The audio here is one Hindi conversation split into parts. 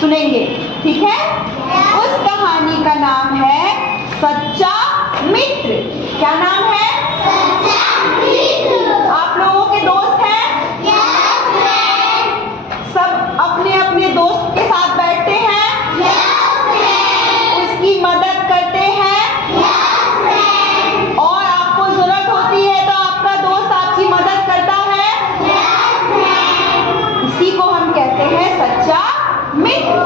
सुनेंगे, ठीक है। उस कहानी का नाम है सच्चा मित्र। क्या नाम है? सच्चा मित्र। आप लोगों के दोस्त हैं? Yes ma'am. सब अपने अपने दोस्त के साथ बैठते हैं? Yes ma'am. उसकी मदद करते हैं? Yes ma'am. और आपको जरूरत होती है तो आपका दोस्त आपकी मदद करता है? Yes ma'am. इसी को हम कहते हैं सच्चा मित्र।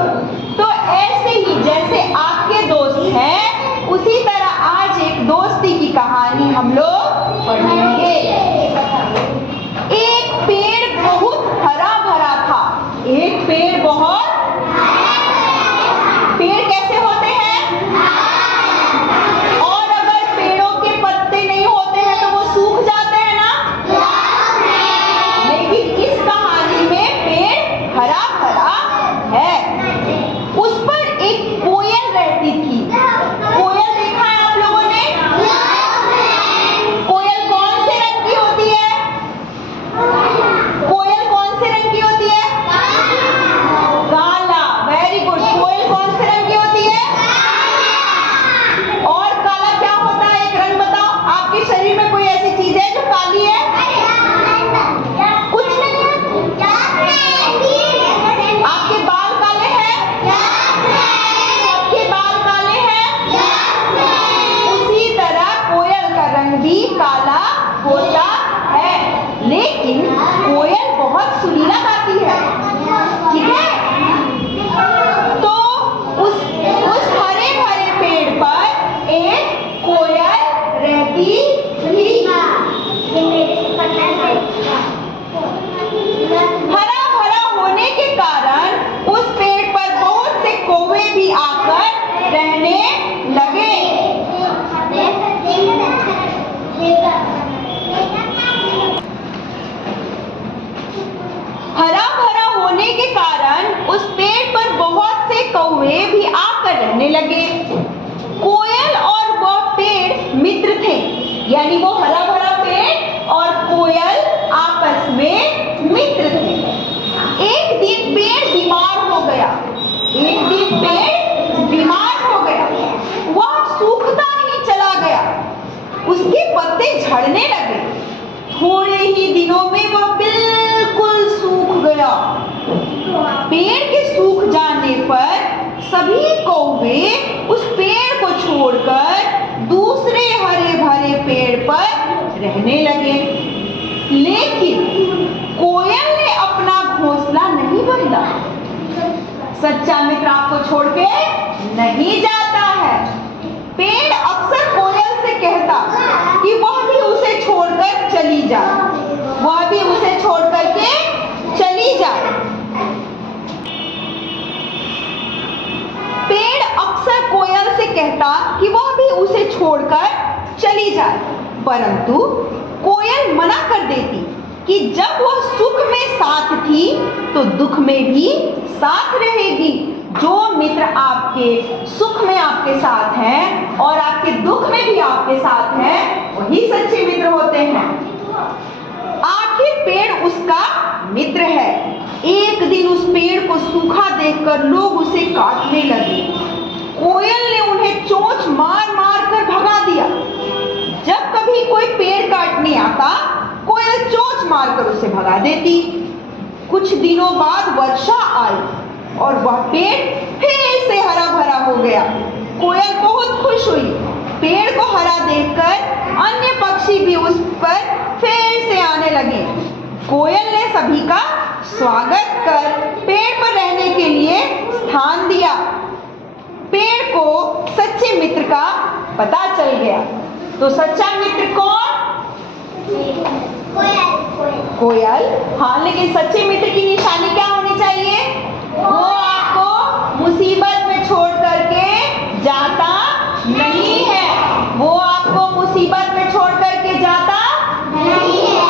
तो ऐसे ही जैसे आपके दोस्त हैं, उसी तरह आज एक दोस्ती की कहानी हम लोग पढ़ेंगे। एक पेड़ बहुत हरा भरा था। एक पेड़ बहुत पेड़ कैसे होते हैं? और अगर पेड़ों के पत्ते नहीं होते हैं तो वो सूख जाते हैं ना? लेकिन इस कहानी में पेड़ हरा भरा है। उस पर एक कोयल रहती थी। कोयल देखा है आप लोगों ने? कोयल कौन से रंग की होती है? कोयल कौन से रंग की होती है? काला। Very good. कोयल कौन से रंग की होती है? और काला क्या होता है? एक रंग बताओ। आपके शरीर में कोई ऐसी चीज है जो काली है? कुछ नहीं है। आपके बाल काले हैं? सबके बाल काले हैं? उसी तरह कोयल का रंग भी काला होता है, लेकिन कोयल बहुत सुरीला गाती है, ठीक है। तो उस हरे भरे पेड़ पर एक कोयल रहती थी। हरा भरा होने के कारण उस पेड़ पर बहुत से कौवे भी आकर रहने लगे। हरा भरा होने के कारण उस पेड़ पर बहुत से कौवे भी आकर रहने लगे। कोयल और वह पेड़ मित्र थे, यानी वो हरा भरा पेड़ और कोयल आपस में मित्र थे। एक दिन पेड़ बीमार हो गया। एक दिन पेड़ बीमार हो गया। वह सूखता ही चला गया। उसके पत्ते झड़ने लगे। थोड़े ही दिनों में वह बिल्कुल सूख गया। पेड़ के सूख जाने पर सभी कौवे उस पेड़ को छोड़कर दूसरे हरे भरे पेड़ पर रहने लगे। लेकिन कोयल ने अपना घोंसला नहीं बदला। सच्चा मित्र आपको छोड़ के नहीं जाता है। पेड़ अक्सर कोयल से कहता कि वह भी उसे छोड़कर चली जाए, वह भी उसे छोड़कर के चली जाए। पेड़ अक्सर कोयल से कहता कि वह भी उसे छोड़कर चली जाए, परंतु कोयल मना कर देती कि जब वह सुख में साथ थी तो दुख में भी साथ रहेगी। जो मित्र आपके सुख में आपके साथ हैं और आपके दुख में भी आपके साथ हैं, वही सच्चे मित्र होते हैं। आखिर पेड़ उसका मित्र है। एक दिन उस पेड़ को सूखा देखकर लोग उसे काटने लगे। कोयल ने उन्हें चोंच मार मार कर भगा दिया। जब कभी कोई पेड़ काटने आता, कोयल चोंच मारकर उसे भगा देती। कुछ दिनों बाद वर्षा आई और वह पेड़ फिर से हरा भरा हो गया। कोयल बहुत खुश हुई। पेड़ को हरा देखकर अन्य पक्षी भी उस पर फिर से आने लगे। कोयल ने सभी का स्वागत कर पेड़ पर रहने के लिए स्थान दिया। पेड़ को सच्चे मित्र का पता चल गया। तो सच्चा मित्र कौन? कोयल। हाँ, लेकिन सच्चे मित्र की निशानी क्या होनी चाहिए? वो आपको मुसीबत में छोड़ करके जाता नहीं है। वो आपको मुसीबत में छोड़ करके जाता नहीं है।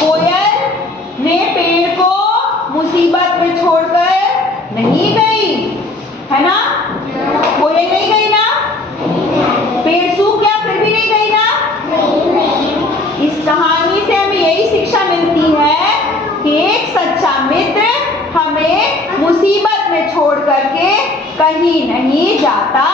कोयल ने पेड़ को मुसीबत में छोड़कर नहीं गई, है ना? कोयल नहीं गई ना? पेड़ सूख गया फिर भी नहीं गई ना? इस कहानी से हमें यही शिक्षा मिलती है कि एक सच्चा मित्र हमें मुसीबत में छोड़कर करके कहीं नहीं जाता